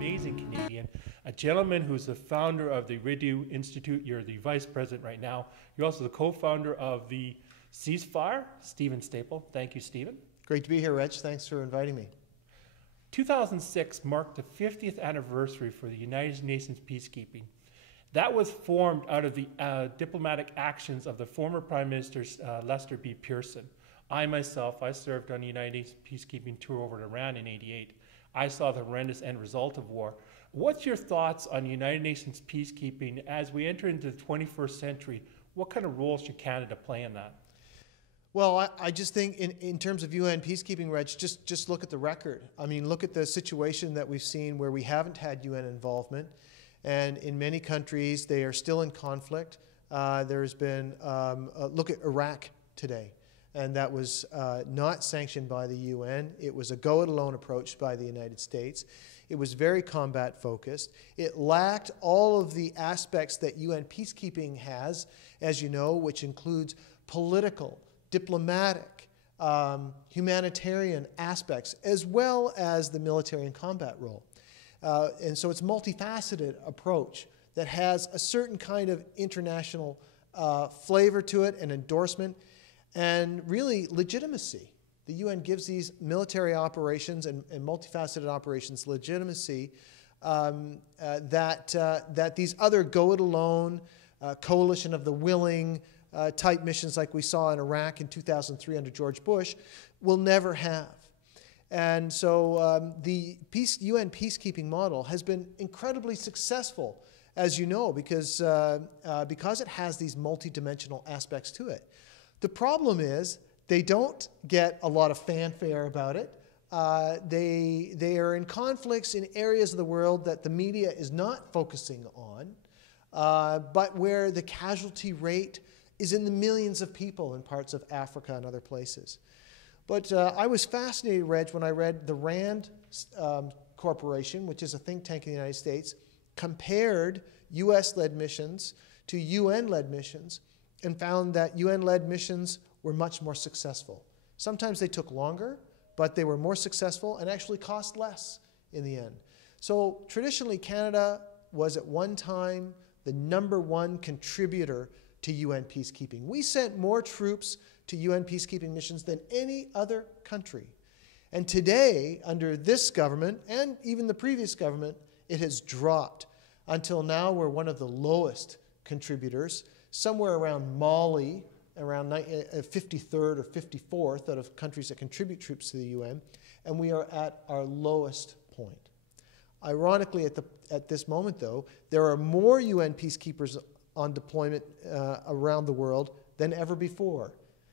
amazing Canadian, a gentleman who's the founder of the Rideau Institute. You're the vice president right now. You're also the co-founder of the Ceasefire, Stephen Staple. Thank you, Stephen. Great to be here, Reg. Thanks for inviting me. 2006 marked the 50th anniversary for the United Nations peacekeeping. That was formed out of the diplomatic actions of the former Prime Minister Lester B. Pearson. I served on the United Nations peacekeeping tour over to Iran in '88. I saw the horrendous end result of war. What's your thoughts on the United Nations peacekeeping as we enter into the 21st century? What kind of role should Canada play in that? Well, I just think in terms of UN peacekeeping, Reg, just look at the record. I mean, look at the situation that we've seen where we haven't had UN involvement. And in many countries, they are still in conflict. There's been, look at Iraq today. And that was not sanctioned by the UN. It was a go-it-alone approach by the United States. It was very combat-focused. It lacked all of the aspects that UN peacekeeping has, as you know, which includes political, diplomatic, humanitarian aspects, as well as the military and combat role. And so it's a multifaceted approach that has a certain kind of international flavor to it and endorsement and really legitimacy. The UN gives these military operations and multifaceted operations legitimacy that these other go-it-alone, coalition of the willing type missions like we saw in Iraq in 2003 under George Bush will never have. And so the UN peacekeeping model has been incredibly successful, as you know, because it has these multidimensional aspects to it. The problem is they don't get a lot of fanfare about it. They are in conflicts in areas of the world that the media is not focusing on, but where the casualty rate is in the millions of people in parts of Africa and other places. But I was fascinated, Reg, when I read the RAND Corporation, which is a think tank in the United States, compared US-led missions to UN-led missions and found that UN-led missions were much more successful. Sometimes they took longer, but they were more successful and actually cost less in the end. So traditionally, Canada was at one time the #1 contributor to UN peacekeeping. We sent more troops to UN peacekeeping missions than any other country. And today, under this government, and even the previous government, it has dropped. Until now, we're one of the lowest contributors, somewhere around Mali, around 53rd or 54th out of countries that contribute troops to the UN, and we are at our lowest point. Ironically, at this moment, though, there are more UN peacekeepers on deployment around the world than ever before.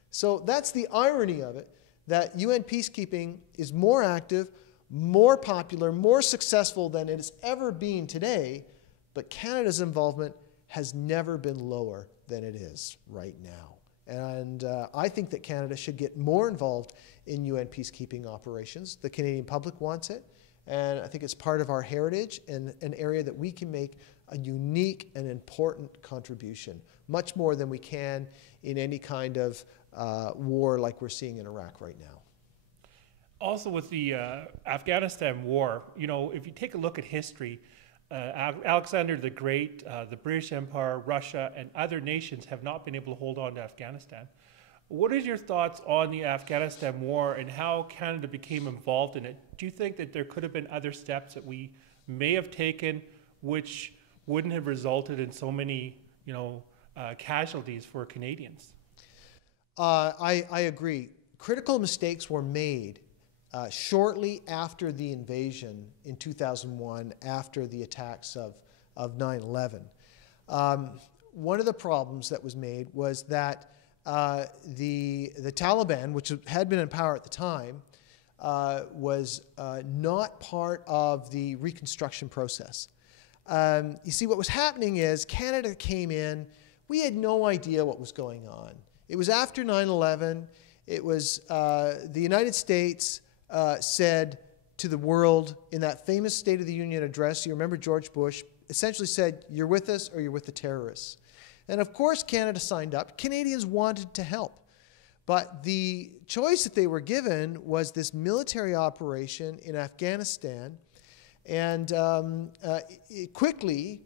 So that's the irony of it, that UN peacekeeping is more active, more popular, more successful than it has ever been today, but Canada's involvement has never been lower than it is right now. And I think that Canada should get more involved in UN peacekeeping operations. The Canadian public wants it, and I think it's part of our heritage and an area that we can make a unique and important contribution, much more than we can in any kind of war like we're seeing in Iraq right now. Also with the Afghanistan war, you know, if you take a look at history, Alexander the Great, the British Empire, Russia, and other nations have not been able to hold on to Afghanistan. What is your thoughts on the Afghanistan war and how Canada became involved in it? Do you think that there could have been other steps that we may have taken which wouldn't have resulted in so many, you know, casualties for Canadians? I agree. Critical mistakes were made shortly after the invasion in 2001, after the attacks of 9/11. One of the problems that was made was that the Taliban, which had been in power at the time, was not part of the reconstruction process. You see, what was happening is Canada came in. We had no idea what was going on. It was after 9/11. It was the United States said to the world in that famous State of the Union address, you remember George Bush, essentially said, you're with us or you're with the terrorists. And of course, Canada signed up. Canadians wanted to help. But the choice that they were given was this military operation in Afghanistan. and it quickly,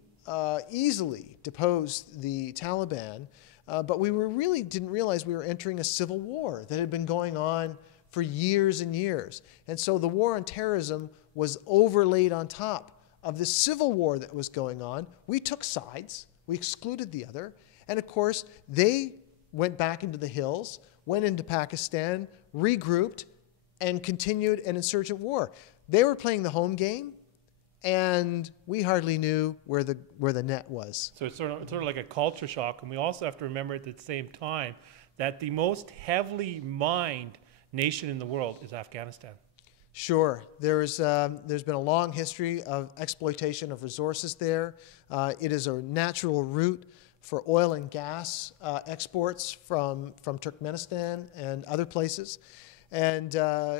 easily deposed the Taliban. But we really didn't realize we were entering a civil war that had been going on for years and years. And so the war on terrorism was overlaid on top of the civil war that was going on. We took sides. We excluded the other. And of course, they went back into the hills, went into Pakistan, regrouped, and continued an insurgent war. They were playing the home game, and we hardly knew where the net was. So it's sort of like a culture shock. And we also have to remember at the same time that the most heavily mined nation in the world is Afghanistan. Sure. There's been a long history of exploitation of resources there. It is a natural route for oil and gas exports from Turkmenistan and other places. And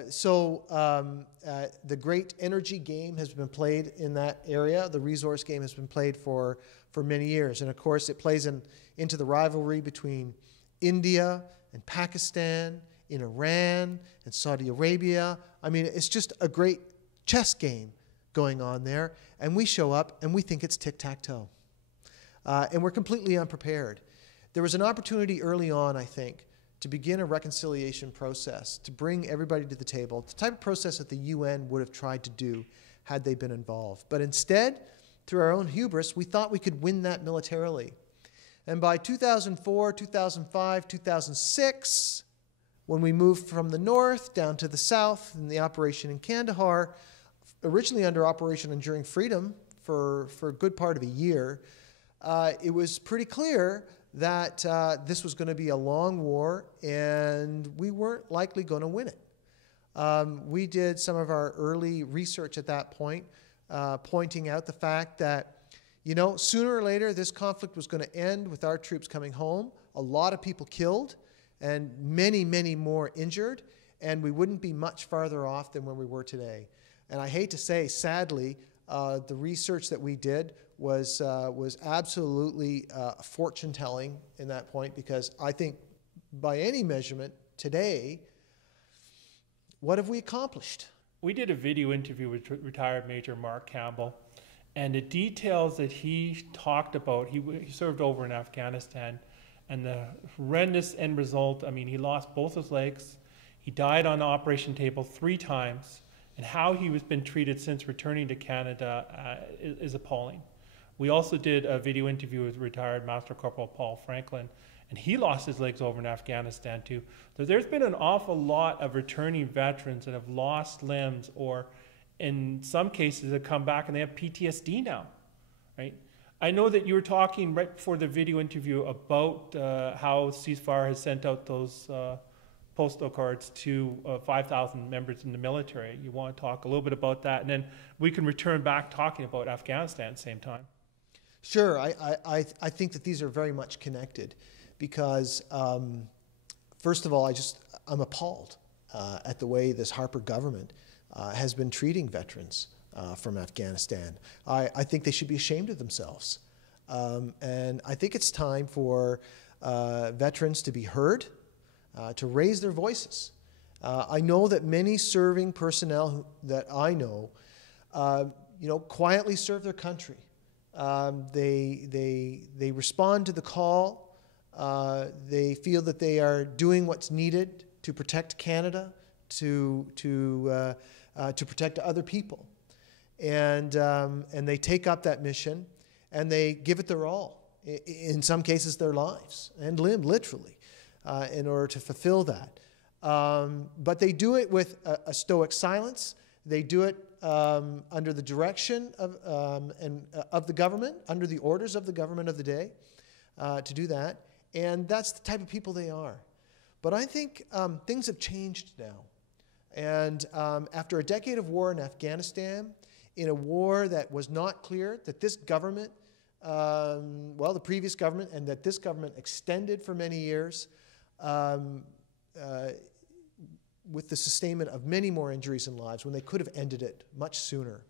so the great energy game has been played in that area. The resource game has been played for many years. And of course, it plays into the rivalry between India and Pakistan, in Iran and Saudi Arabia. I mean, it's just a great chess game going on there. And we show up and we think it's tic-tac-toe. And we're completely unprepared. There was an opportunity early on, I think, to begin a reconciliation process, to bring everybody to the table, the type of process that the UN would have tried to do had they been involved. But instead, through our own hubris, we thought we could win that militarily. And by 2004, 2005, 2006, when we moved from the north down to the south in the operation in Kandahar, originally under Operation Enduring Freedom for a good part of a year, it was pretty clear that this was going to be a long war and we weren't likely going to win it. We did some of our early research at that point, pointing out the fact that, you know, sooner or later this conflict was going to end with our troops coming home, a lot of people killed, and many, many more injured, and we wouldn't be much farther off than where we were today. And I hate to say, sadly, the research that we did was absolutely fortune-telling in that point, because I think by any measurement today, what have we accomplished? We did a video interview with retired Major Mark Campbell, and the details that he talked about, he served over in Afghanistan, and the horrendous end result, I mean, he lost both his legs, he died on the operation table 3 times, and how he was been treated since returning to Canada is appalling. We also did a video interview with retired Master Corporal Paul Franklin, and he lost his legs over in Afghanistan too. So there's been an awful lot of returning veterans that have lost limbs, or in some cases have come back and they have PTSD now, right? I know that you were talking right before the video interview about how Ceasefire has sent out those postal cards to 5,000 members in the military. You want to talk a little bit about that, and then we can return back talking about Afghanistan at the same time. Sure. I think that these are very much connected because, first of all, I'm appalled at the way this Harper government has been treating veterans from Afghanistan. I think they should be ashamed of themselves. And I think it's time for veterans to be heard, to raise their voices. I know that many serving personnel that I know, quietly serve their country. They respond to the call. They feel that they are doing what's needed to protect Canada, to protect other people. And they take up that mission and they give it their all, in some cases their lives and limb, literally, in order to fulfill that. But they do it with a stoic silence. They do it under the direction of the government, under the orders of the government of the day, to do that. And that's the type of people they are. But I think things have changed now. And after a decade of war in Afghanistan, in a war that was not clear, that this government, the previous government, and that this government extended for many years, with the sustainment of many more injuries and lives when they could have ended it much sooner.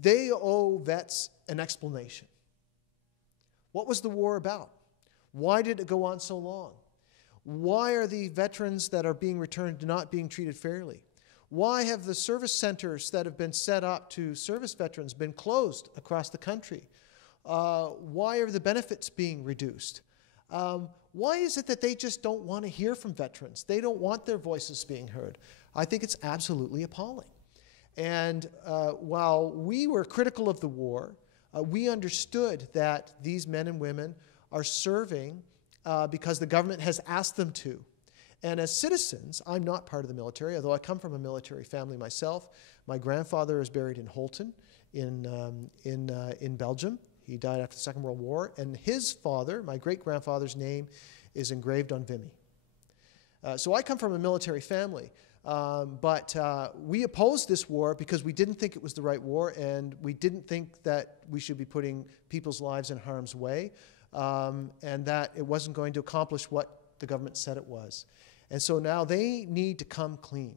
They owe vets an explanation. What was the war about? Why did it go on so long? Why are the veterans that are being returned not being treated fairly? Why have the service centers that have been set up to service veterans been closed across the country? Why are the benefits being reduced? Why is it that they just don't want to hear from veterans? They don't want their voices being heard. I think it's absolutely appalling. And while we were critical of the war, we understood that these men and women are serving because the government has asked them to. And as citizens, I'm not part of the military, although I come from a military family myself. My grandfather is buried in Holton in Belgium. He died after the Second World War. And his father, my great-grandfather's name, is engraved on Vimy. So I come from a military family. But we opposed this war because we didn't think it was the right war, and we didn't think that we should be putting people's lives in harm's way, and that it wasn't going to accomplish what the government said it was. And so now they need to come clean.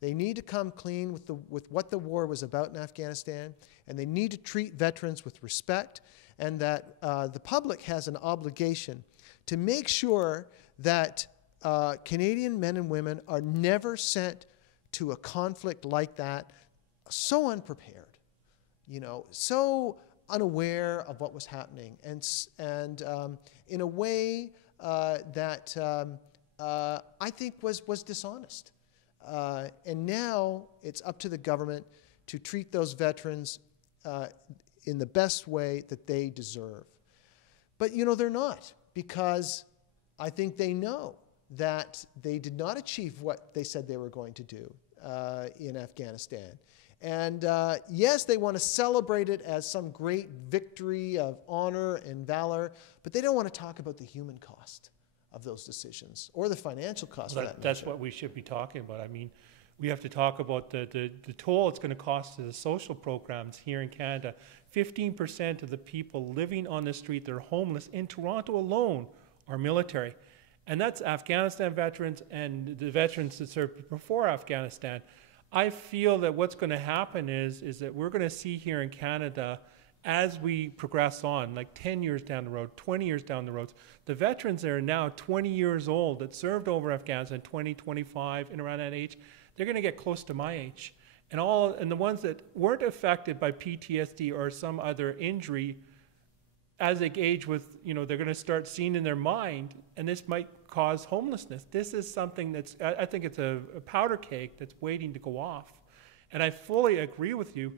They need to come clean with what the war was about in Afghanistan, and they need to treat veterans with respect, and that the public has an obligation to make sure that Canadian men and women are never sent to a conflict like that so unprepared, so unaware of what was happening, and in a way that I think was dishonest. And now it's up to the government to treat those veterans in the best way that they deserve. But, they're not, because I think they know that they did not achieve what they said they were going to do in Afghanistan. And yes, they want to celebrate it as some great victory of honor and valor, but they don't want to talk about the human cost of those decisions, or the financial cost for that matter. That's what we should be talking about. I mean, we have to talk about the toll it's going to cost to the social programs here in Canada. 15% of the people living on the street, they're homeless in Toronto alone, are military. And that's Afghanistan veterans and the veterans that served before Afghanistan. I feel that what's going to happen is that we're going to see here in Canada, as we progress on, like 10 years down the road, 20 years down the road, the veterans that are now 20 years old that served over Afghanistan, 20, 25, and around that age, they're going to get close to my age. And the ones that weren't affected by PTSD or some other injury, as they age with, they're going to start seeing in their mind, and this might cause homelessness. This is something that's, I think it's a powder keg that's waiting to go off. And I fully agree with you.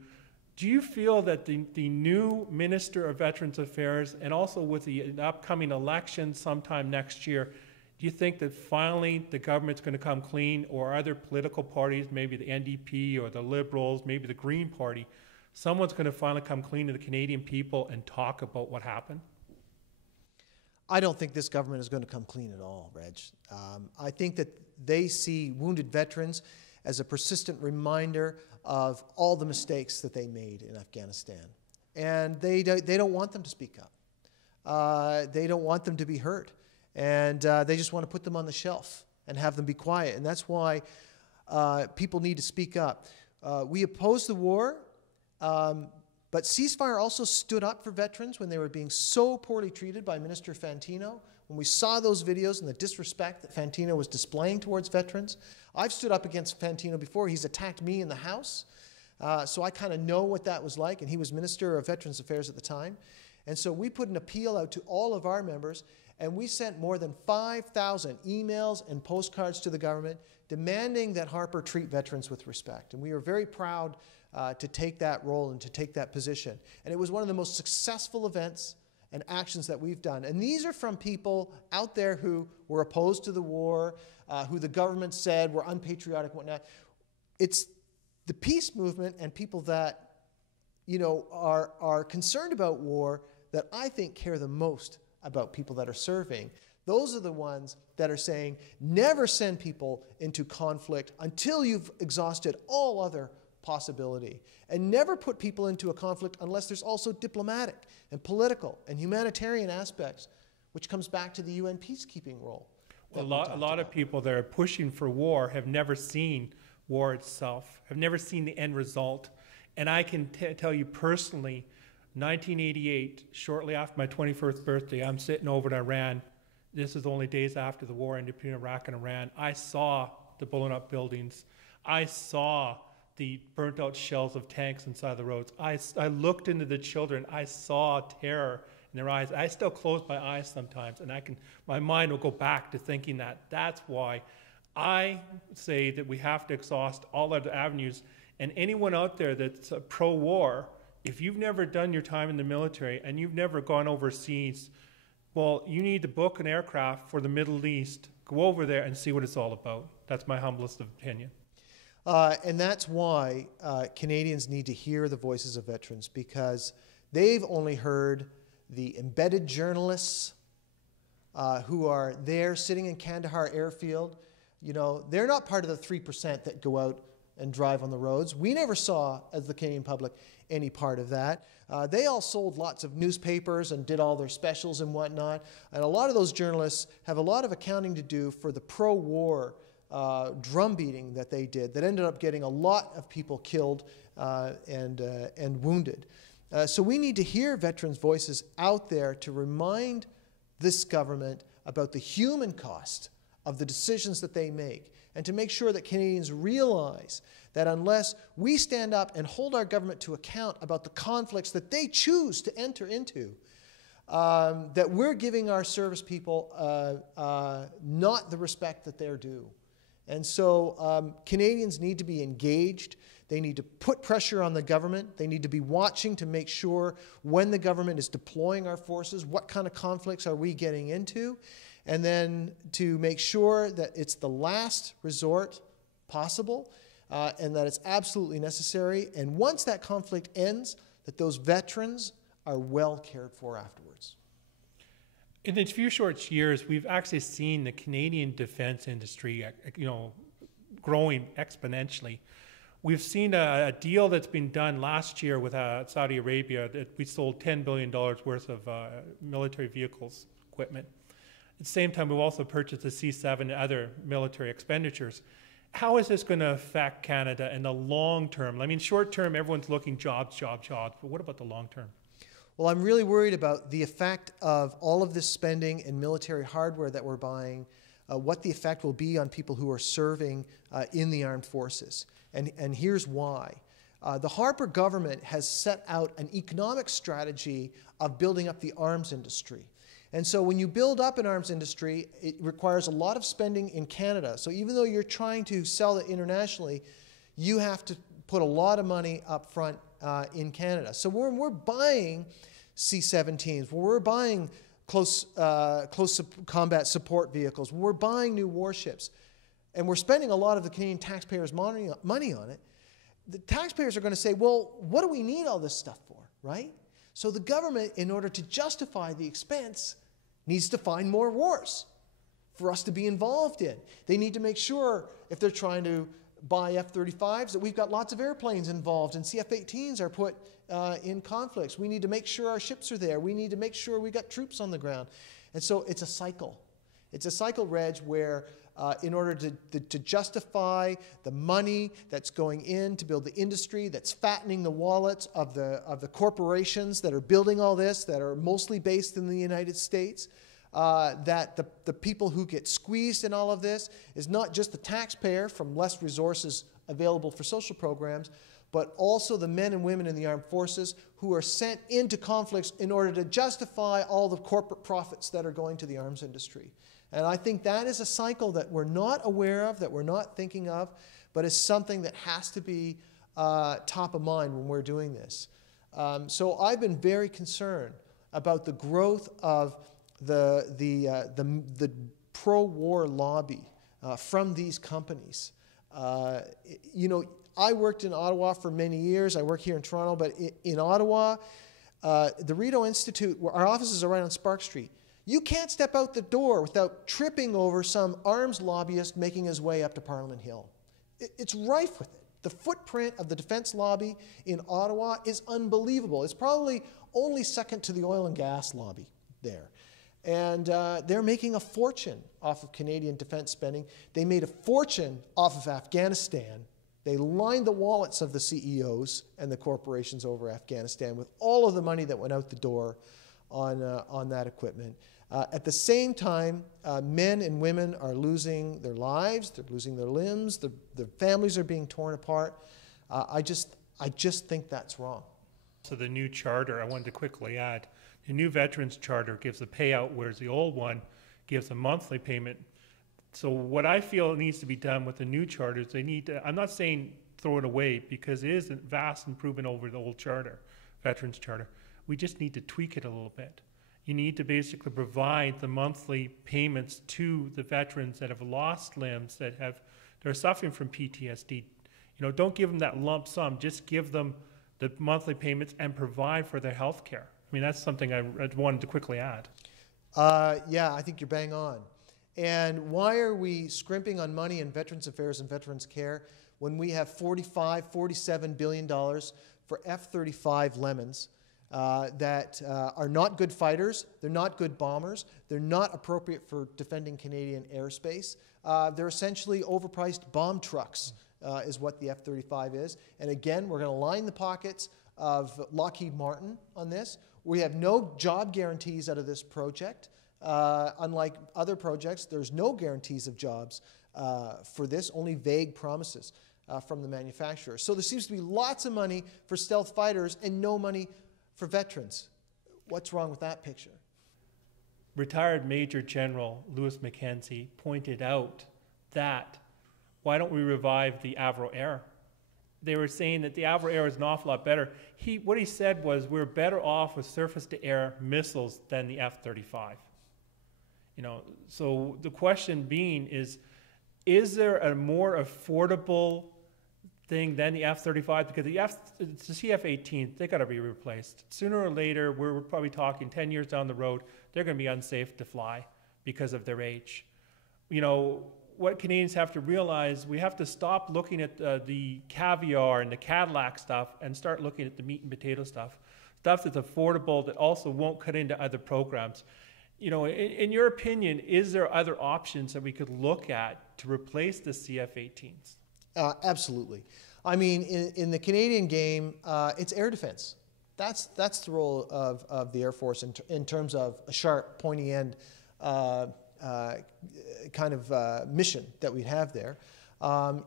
Do you feel that the new Minister of Veterans Affairs, and also with the upcoming election sometime next year, do you think that finally the government's going to come clean, or other political parties, maybe the NDP or the Liberals, maybe the Green Party, someone's going to finally come clean to the Canadian people and talk about what happened? I don't think this government is going to come clean at all, Reg. I think that they see wounded veterans as a persistent reminder of all the mistakes that they made in Afghanistan. And they don't want them to speak up. They don't want them to be heard. And they just want to put them on the shelf and have them be quiet. And that's why people need to speak up. We oppose the war, but Ceasefire also stood up for veterans when they were being so poorly treated by Minister Fantino. When we saw those videos and the disrespect that Fantino was displaying towards veterans, I've stood up against Fantino before. He's attacked me in the House, so I kind of know what that was like, and he was Minister of Veterans Affairs at the time. And so we put an appeal out to all of our members, and we sent more than 5,000 emails and postcards to the government demanding that Harper treat veterans with respect. And we are very proud to take that role and to take that position. And it was one of the most successful events and actions that we've done. And these are from people out there who were opposed to the war, who the government said were unpatriotic and whatnot. It's the peace movement and people that, are concerned about war that I think care the most about people that are serving. Those are the ones that are saying, never send people into conflict until you've exhausted all other possibility. And never put people into a conflict unless there's also diplomatic and political and humanitarian aspects, which comes back to the UN peacekeeping role. A lot of people that are pushing for war have never seen war itself, have never seen the end result. And I can tell you personally, 1988, shortly after my 21st birthday, I'm sitting over in Iran. This is only days after the war ended between Iraq and Iran. I saw the blown up buildings. I saw the burnt out shells of tanks inside the roads. I looked into the children. I saw terror in their eyes. I still close my eyes sometimes, and my mind will go back to thinking that. That's why I say that we have to exhaust all other avenues. And anyone out there that's pro-war, if you've never done your time in the military and you've never gone overseas, well, you need to book an aircraft for the Middle East. Go over there and see what it's all about. That's my humblest opinion. And that's why Canadians need to hear the voices of veterans, because they've only heard the embedded journalists who are there sitting in Kandahar airfield. You know, they're not part of the 3% that go out and drive on the roads. We never saw, as the Canadian public, any part of that. They all sold lots of newspapers and did all their specials and whatnot. And a lot of those journalists have a lot of accounting to do for the pro-war drumbeating that they did that ended up getting a lot of people killed and wounded. So we need to hear veterans' voices out there to remind this government about the human cost of the decisions that they make, and to make sure that Canadians realize that unless we stand up and hold our government to account about the conflicts that they choose to enter into, that we're giving our service people not the respect that they're due. And so Canadians need to be engaged. They need to put pressure on the government. They need to be watching to make sure when the government is deploying our forces, what kind of conflicts are we getting into, and then to make sure that it's the last resort possible and that it's absolutely necessary. And once that conflict ends, that those veterans are well cared for afterwards. In the few short years, we've actually seen the Canadian defense industry, growing exponentially. We've seen a deal that's been done last year with Saudi Arabia that we sold $10 billion worth of military vehicles, equipment. At the same time, we've also purchased the C-7 and other military expenditures. How is this going to affect Canada in the long term? I mean, short term, everyone's looking jobs, jobs, jobs, but what about the long term? Well, I'm really worried about the effect of all of this spending in military hardware that we're buying, what the effect will be on people who are serving in the armed forces. And here's why. The Harper government has set out an economic strategy of building up the arms industry. And so when you build up an arms industry, it requires a lot of spending in Canada. So even though you're trying to sell it internationally, you have to put a lot of money up front in Canada. So when we're buying C-17s, when we're buying close combat support vehicles, when we're buying new warships, and we're spending a lot of the Canadian taxpayers' money on it, the taxpayers are going to say, well, what do we need all this stuff for, right? So the government, in order to justify the expense, needs to find more wars for us to be involved in. They need to make sure, if they're trying to buy F-35s, that we've got lots of airplanes involved and CF-18s are put in conflicts. We need to make sure our ships are there. We need to make sure we got troops on the ground. And so it's a cycle. It's a cycle, Reg, where in order to justify the money that's going in to build the industry, that's fattening the wallets of the corporations that are building all this, that are mostly based in the United States, that the people who get squeezed in all of this is not just the taxpayer from less resources available for social programs, but also the men and women in the armed forces who are sent into conflicts in order to justify all the corporate profits that are going to the arms industry. And I think that is a cycle that we're not aware of, that we're not thinking of, but is something that has to be top of mind when we're doing this. So I've been very concerned about the growth of the pro-war lobby from these companies. You know, I worked in Ottawa for many years. I work here in Toronto, but in Ottawa, the Rideau Institute, our offices are right on Spark Street. You can't step out the door without tripping over some arms lobbyist making his way up to Parliament Hill. It's rife with it. The footprint of the defense lobby in Ottawa is unbelievable. It's probably only second to the oil and gas lobby there. And they're making a fortune off of Canadian defense spending. They made a fortune off of Afghanistan. They lined the wallets of the CEOs and the corporations over Afghanistan with all of the money that went out the door on that equipment. At the same time, men and women are losing their lives, they're losing their limbs, their families are being torn apart. I just think that's wrong. So the new charter, I wanted to quickly add, the new Veterans Charter gives a payout, whereas the old one gives a monthly payment. So what I feel needs to be done with the new charter is they need to, I'm not saying throw it away, because it is a vast improvement over the old charter, Veterans Charter. We just need to tweak it a little bit. You need to basically provide the monthly payments to the veterans that have lost limbs, they're suffering from PTSD. Don't give them that lump sum, just give them the monthly payments and provide for their health care. I mean, that's something I wanted to quickly add. Yeah, I think you're bang on. And why are we scrimping on money in Veterans Affairs and Veterans Care when we have $47 billion for F-35 Lemons that are not good fighters, they're not good bombers, they're not appropriate for defending Canadian airspace. They're essentially overpriced bomb trucks is what the F-35 is. And again, we're going to line the pockets of Lockheed Martin on this. We have no job guarantees out of this project. Unlike other projects, there's no guarantees of jobs for this, only vague promises from the manufacturer. So there seems to be lots of money for stealth fighters and no money for veterans. What's wrong with that picture? Retired Major General Louis Mackenzie pointed out that why don't we revive the Avro Air? They were saying that the Avro Air is an awful lot better. What he said was we're better off with surface-to-air missiles than the F-35. So the question being is there a more affordable thing than the F-35? Because the CF-18, they got to be replaced. Sooner or later, we're probably talking 10 years down the road, they're going to be unsafe to fly because of their age. What Canadians have to realize, we have to stop looking at the caviar and the Cadillac stuff and start looking at the meat and potato stuff that's affordable, that also won't cut into other programs. In your opinion, is there other options that we could look at to replace the CF-18s? Absolutely. I mean, in the Canadian game, it's air defense. That's the role of the Air Force in terms of a sharp, pointy end kind of mission that we'd have there,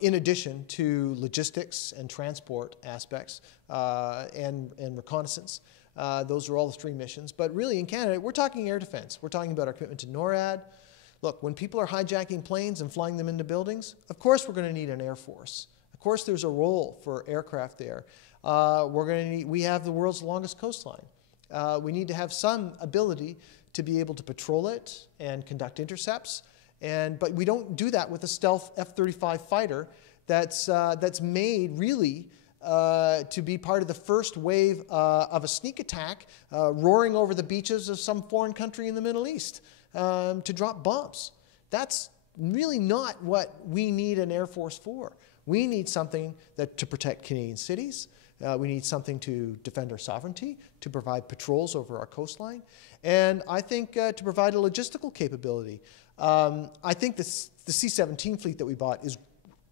in addition to logistics and transport aspects and reconnaissance. Those are all the three missions. But really in Canada, we're talking air defense. We're talking about our commitment to NORAD. Look, when people are hijacking planes and flying them into buildings, of course we're going to need an Air Force. Of course there's a role for aircraft there. We have the world's longest coastline. We need to have some ability to be able to patrol it and conduct intercepts. But we don't do that with a stealth F-35 fighter that's made really to be part of the first wave of a sneak attack roaring over the beaches of some foreign country in the Middle East to drop bombs. That's really not what we need an Air Force for. We need something to protect Canadian cities. We need something to defend our sovereignty, to provide patrols over our coastline, and I think to provide a logistical capability. I think the C-17 fleet that we bought is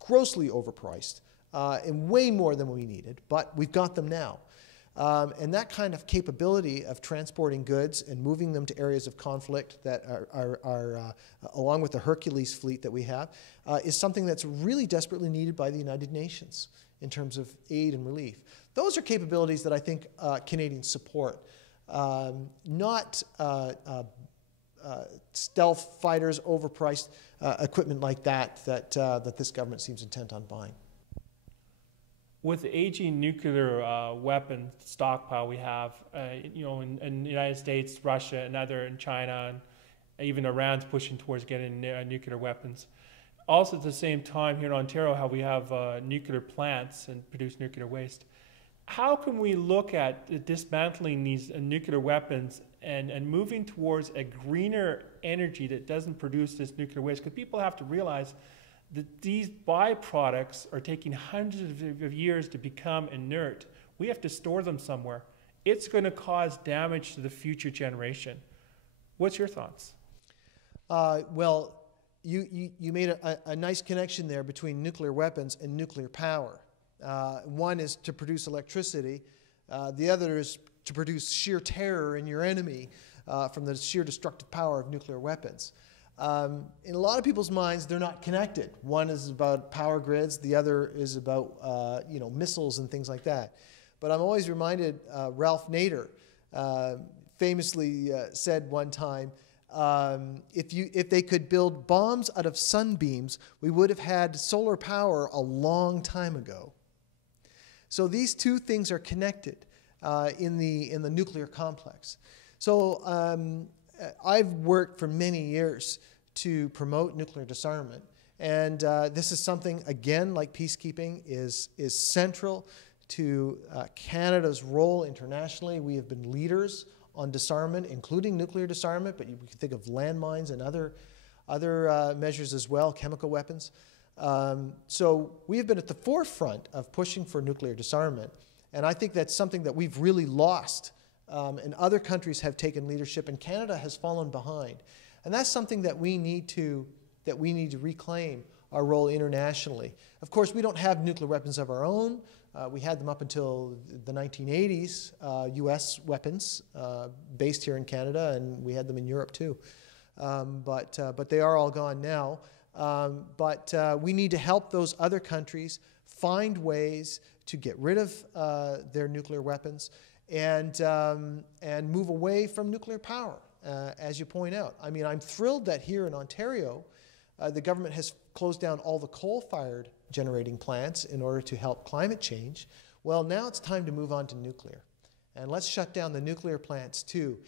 grossly overpriced and way more than we needed, but we've got them now. And that kind of capability of transporting goods and moving them to areas of conflict that are along with the Hercules fleet that we have, is something that's really desperately needed by the United Nations in terms of aid and relief. Those are capabilities that I think Canadians support, not stealth fighters, overpriced equipment like that this government seems intent on buying. With the aging nuclear weapon stockpile we have, in the United States, Russia, and China, and even Iran's pushing towards getting nuclear weapons. Also, at the same time, here in Ontario, how we have nuclear plants and produce nuclear waste. How can we look at dismantling these nuclear weapons and moving towards a greener energy that doesn't produce this nuclear waste? Because people have to realize that these byproducts are taking hundreds of years to become inert. We have to store them somewhere. It's going to cause damage to the future generation. What's your thoughts? Well, you made a nice connection there between nuclear weapons and nuclear power. One is to produce electricity. The other is to produce sheer terror in your enemy from the sheer destructive power of nuclear weapons. In a lot of people's minds, they're not connected. One is about power grids, the other is about missiles and things like that. But I'm always reminded, Ralph Nader famously said one time, if they could build bombs out of sunbeams, we would have had solar power a long time ago. So these two things are connected in the nuclear complex. So I've worked for many years to promote nuclear disarmament, and this is something, again, like peacekeeping, is central to Canada's role internationally. We have been leaders on disarmament, including nuclear disarmament, but you can think of landmines and other measures as well, chemical weapons. So we have been at the forefront of pushing for nuclear disarmament, and I think that's something that we've really lost, and other countries have taken leadership, and Canada has fallen behind. And that's something that we need to reclaim our role internationally. Of course, we don't have nuclear weapons of our own. We had them up until the 1980s, US weapons based here in Canada, and we had them in Europe too. But they are all gone now. But we need to help those other countries find ways to get rid of their nuclear weapons and move away from nuclear power, as you point out. I mean, I'm thrilled that here in Ontario, the government has closed down all the coal-fired generating plants in order to help climate change. Well, now it's time to move on to nuclear. And let's shut down the nuclear plants too,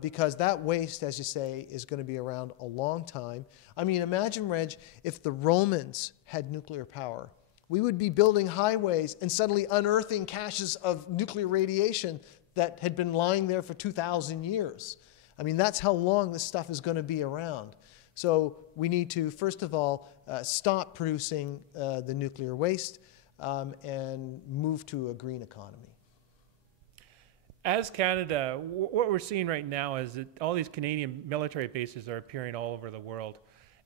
because that waste, as you say, is going to be around a long time. I mean, imagine, Reg, if the Romans had nuclear power. We would be building highways and suddenly unearthing caches of nuclear radiation that had been lying there for 2,000 years. I mean, that's how long this stuff is going to be around. So we need to, first of all, stop producing the nuclear waste and move to a green economy. As Canada, what we're seeing right now is that all these Canadian military bases are appearing all over the world.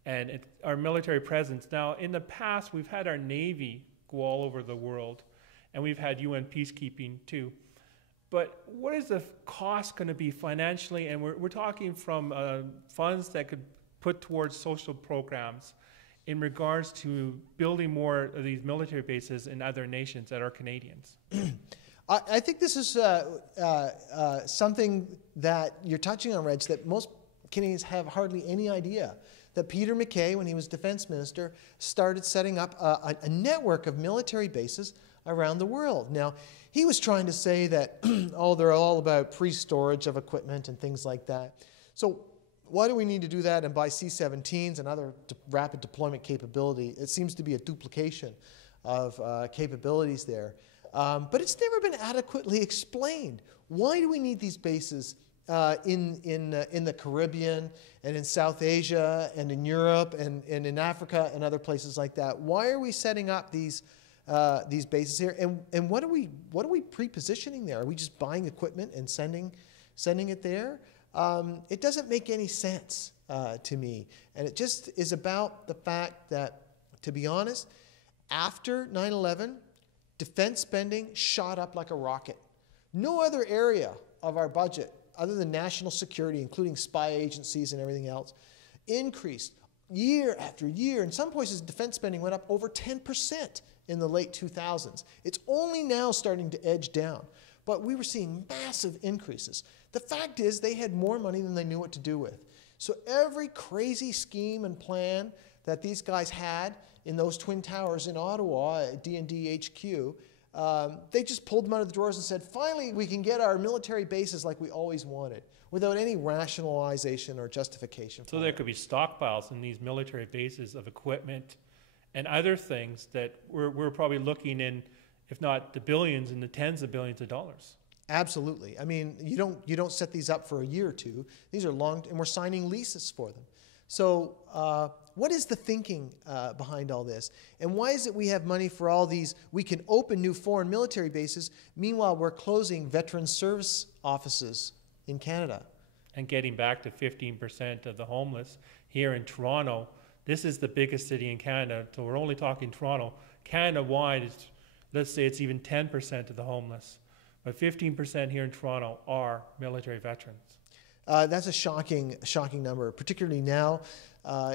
And our military presence. Now, in the past, we've had our Navy go all over the world, and we've had UN peacekeeping too. But what is the cost going to be financially? And we're talking from funds that could put towards social programs in regards to building more of these military bases in other nations that are Canadians. I think this is something that you're touching on, Reg, that most Canadians have hardly any idea. That Peter MacKay, when he was defense minister, started setting up a network of military bases around the world. Now, he was trying to say that, oh, they're all about pre-storage of equipment and things like that. So why do we need to do that and buy C-17s and other rapid deployment capability? It seems to be a duplication of capabilities there. But it's never been adequately explained. Why do we need these bases in the Caribbean and in South Asia and in Europe and in Africa and other places like that? Why are we setting up these bases here? And what are we pre-positioning there? Are we just buying equipment and sending it there? It doesn't make any sense to me. And it just is about the fact that, to be honest, after 9/11, defense spending shot up like a rocket. No other area of our budget, other than national security, including spy agencies and everything else, increased year after year. In some places, defense spending went up over 10% in the late 2000s. It's only now starting to edge down. But we were seeing massive increases. The fact is, they had more money than they knew what to do with. So every crazy scheme and plan that these guys had in those Twin Towers in Ottawa at D&D HQ, they just pulled them out of the drawers and said, finally, we can get our military bases like we always wanted, without any rationalization or justification. So there could be stockpiles in these military bases of equipment and other things that we're probably looking in, if not the billions, in the tens of billions of dollars. Absolutely. I mean, you don't set these up for a year or two. These are long, and we're signing leases for them. So what is the thinking behind all this? And why is it we have money for all these? We can open new foreign military bases. Meanwhile, we're closing veteran service offices in Canada. And getting back to 15% of the homeless here in Toronto. This is the biggest city in Canada, so we're only talking Toronto. Canada-wide, let's say it's even 10% of the homeless. But 15% here in Toronto are military veterans. That's a shocking number, particularly now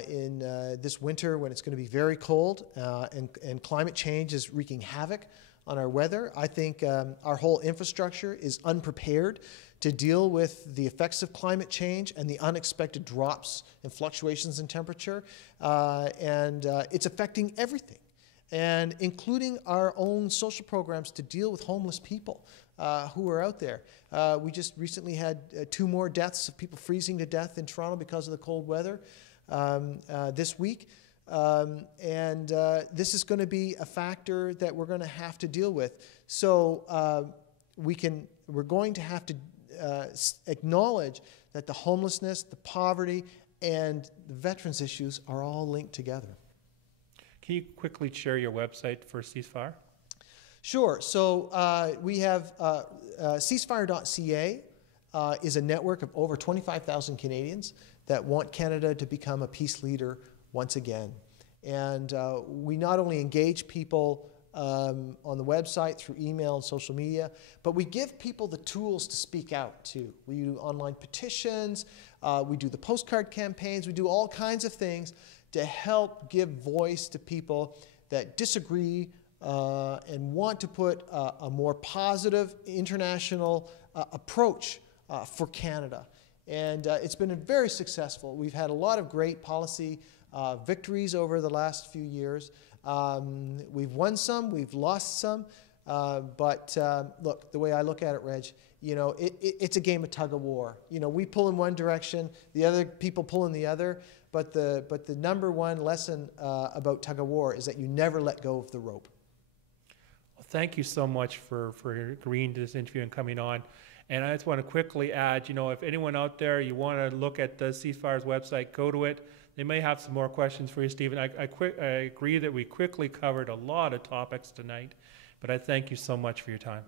in this winter when it's going to be very cold and climate change is wreaking havoc on our weather. I think our whole infrastructure is unprepared to deal with the effects of climate change and the unexpected drops and fluctuations in temperature. It's affecting everything, and including our own social programs to deal with homeless people who are out there. We just recently had 2 more deaths of people freezing to death in Toronto because of the cold weather this week. This is going to be a factor that we're going to have to deal with. So we're going to have to acknowledge that the homelessness, the poverty, and the veterans issues are all linked together. Can you quickly share your website for Ceasefire? Sure. So we have ceasefire.ca is a network of over 25,000 Canadians that want Canada to become a peace leader once again. And we not only engage people on the website through email and social media, but we give people the tools to speak out too. We do online petitions, we do the postcard campaigns, we do all kinds of things to help give voice to people that disagree and want to put a more positive international approach for Canada. And it's been very successful. We've had a lot of great policy victories over the last few years. We've won some, we've lost some, but look, the way I look at it, Reg, you know, it's a game of tug of war. You know, we pull in one direction, the other people pull in the other, but the number one lesson about tug of war is that you never let go of the rope. Well, thank you so much for agreeing to this interview and coming on. And I just want to quickly add, you know, if anyone out there, you want to look at the Ceasefire's website, go to it. They may have some more questions for you, Stephen. I agree that we quickly covered a lot of topics tonight, but I thank you so much for your time.